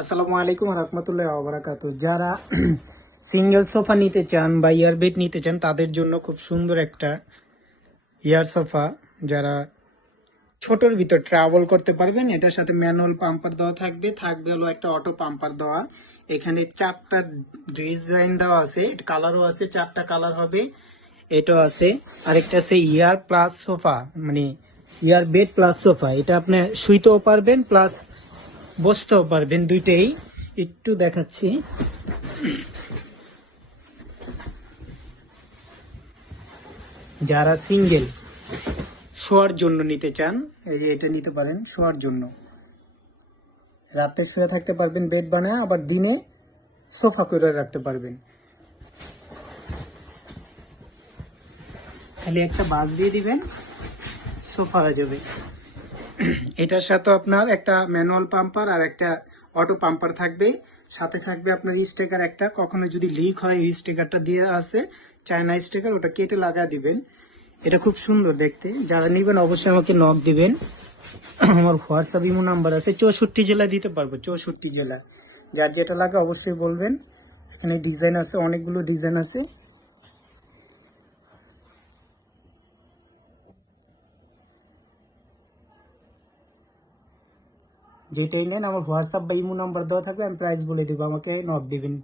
আসসালামু আলাইকুম রহমতুল্লাহ ওয়া যারা সিঙ্গেল সোফা নিতে চান বা ইয়ার বেড নিতে চান তাদের জন্য খুব সুন্দর একটা ইয়ার সোফা। যারা ছোটর ভিতর ট্রাভেল করতে পারবেন, এটার সাথে ম্যানুয়াল পাম্পার দেওয়া থাকবে হলো একটা অটো পাম্পার দেওয়া। এখানে 4টা ডিজাইন দেওয়া আছে, কালারও আছে, 4টা কালার হবে। এটা আছে, আরেকটা আছে ইয়ার প্লাস সোফা, মানে ইয়ার বেড প্লাস সোফা। এটা আপনি শুইতেও পারবেন প্লাস বসতেও পারবেন, দুইটাই। একটু দেখাচ্ছি। যারা সিঙ্গেল শোয়ার জন্য নিতে চান, এই যে এটা নিতে পারেন শোয়ার জন্য। রাতে শুয়ে থাকতে পারবেন বেড বানায়, আবার দিনে সোফা করে রাখতে পারবেন। খালি একটা বাস দিয়ে দিবেন, সোফা হয়ে যাবে। এটার সাথে আপনার একটা ম্যানুয়াল পাম্পার আর একটা অটো পাম্পার থাকবে। সাথে থাকবে আপনার স্টিকার একটা, কখনো যদি লিক হয় এই স্টিকারটা দিয়ে আছে, চায়না স্টিকার, ওটা কেটে লাগা দিবেন। এটা খুব সুন্দর দেখতে। যারা নেবেন অবশ্যই আমাকে নক দিবেন। আমার হোয়াটসঅ্যাপ ইমো নাম্বার আছে, 64 জেলায় দিতে পারবো, 64 জেলা। যার যেটা লাগে অবশ্যই বলবেন। এখানে ডিজাইন আছে, অনেকগুলো ডিজাইন আছে। যেটাই নেন আমার হোয়াটসঅ্যাপ বা ইমো নাম্বার দেওয়া থাকবে, আমি প্রাইস বলে দেবো, আমাকে নক দিবেন।